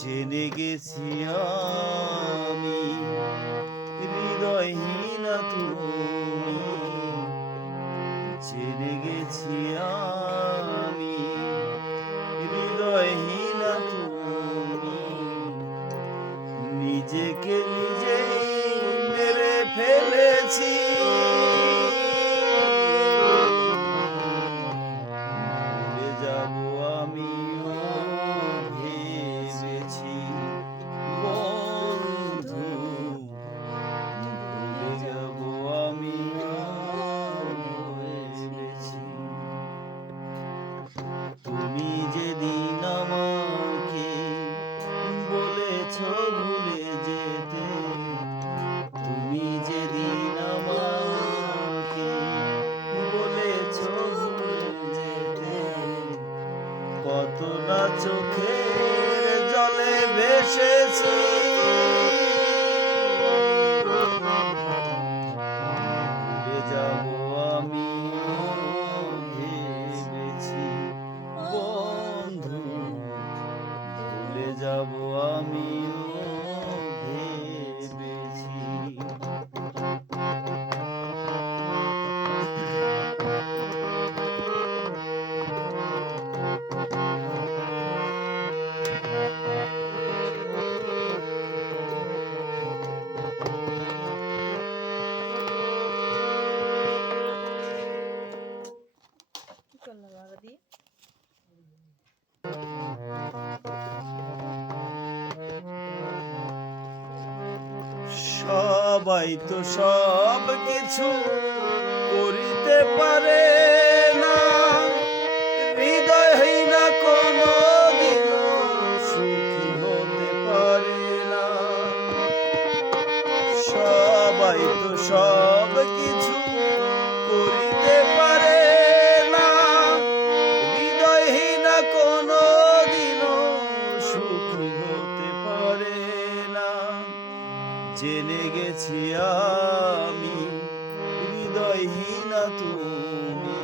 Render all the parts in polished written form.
জেনে গেছি আমি হৃদয়হীনা তুমি, জেনে গেছি আমি হৃদয়হীনা তুমি, নিজেকে নিজেই মেরে ফেলেছি। ভুলে যাব আমিও ভেবেছি বন্ধু, ভুলে যাব আমিও ভেবেছি। তুমি যেদিন আমাকে বলেছ ভুলে যেতে, তুমি যেদিন আমাকে বলেছ ভুলে যেতে, কত না চোখের জলে ভেসেছি। ভুলে যাব আমিও ভেবেছি বন্ধু, ভুলে যাব আমিও ভেবেছি। সবাই তো সব কিছু করিতে পারে না, হৃদয়হীনা কোনো দিন সুখী হতে পারে না। সবাই তো সব কিছু করিতে পারে না, হৃদয়হীনা কোনো দিন সুখী হতে পারে না। জেনে গেছি আমি হৃদয়হীনা তুমি,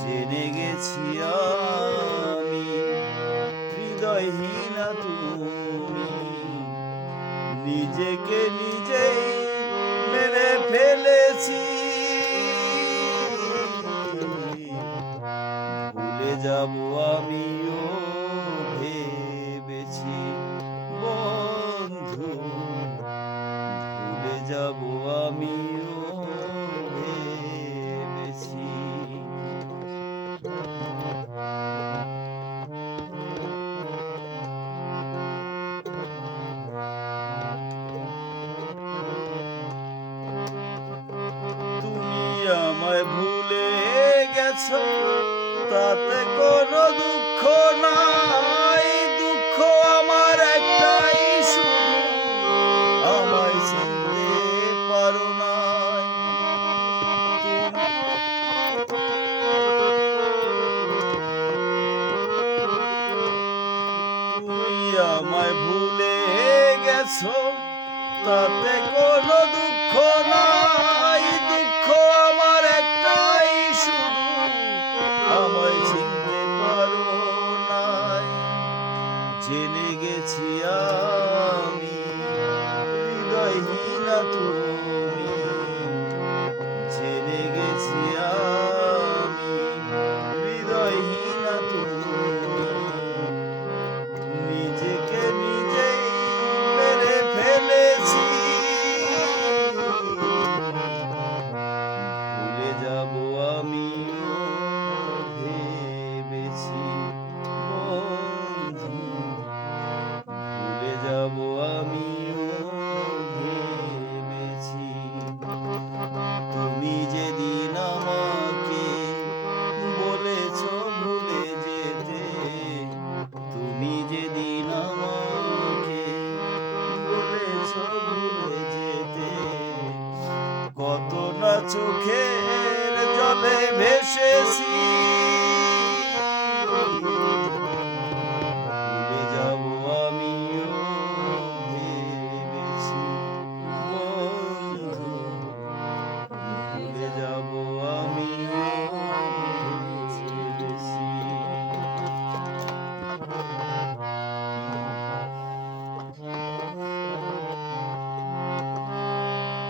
জেনে গেছি আমি হৃদয়হীনা তুমি, নিজেকে নিজেই মেরে ফেলেছি। ভুলে যাব আমিও ভেবেছি বন্ধু, ভুলে যাব আমিও ভেবেছি। তুমি আমায় ভুলে গেছো, তাতে কোনো দুঃখ নাই, দুঃখ আমার একটাই শুধু আমায় চিনতে পারো নাই। তুমি আমায় ভুলে গেছো, তাতে কোনো দুঃখ নাই, দুঃখ আমার একটাই শুধু আমায় চিনতে পারো নাই। জেনে গেছি আমি হৃদয়হীনা তুমি, জেনে গেছি আমি হৃদয়হীনা তুমি, নিজেকে নিজেই মেরে ফেলেছি। ভুলে যাব আমিও ভেবেছি বন্ধু, ভুলে যাব আমিও ভেবেছি। তুমি যেদিন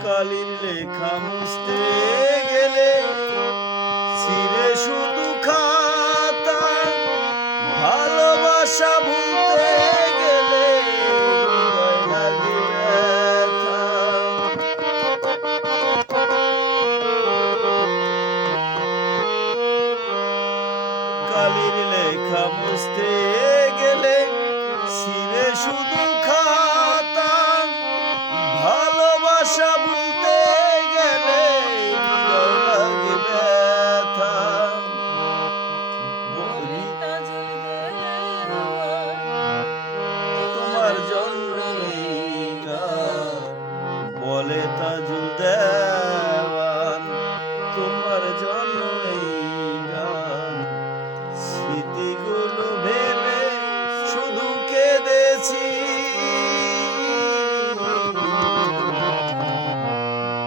কালির লেখা মুছতে গেলে ছিঁড়ে শুধু খাতা, ভালোবাসা ভুলতে গেলে হৃদয় লাগে ব্যথা। কালির লেখা মুছতে গেলে ছিঁড়ে শুধু খাতা, ভালোবাসা ভুলতে গেলে হৃদয় লাগে ব্যথা। তোমার জন্য এই গান, বলে তাজুল দেওয়ান, তোমার জন্য এই গান। স্মৃতিগুলো ভেবে শুধু কেঁদেছি,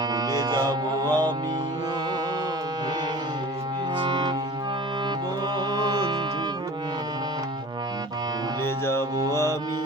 ভুলে যাব আমিও ভেবেছি বন্ধু, ভুলে যাব আমি।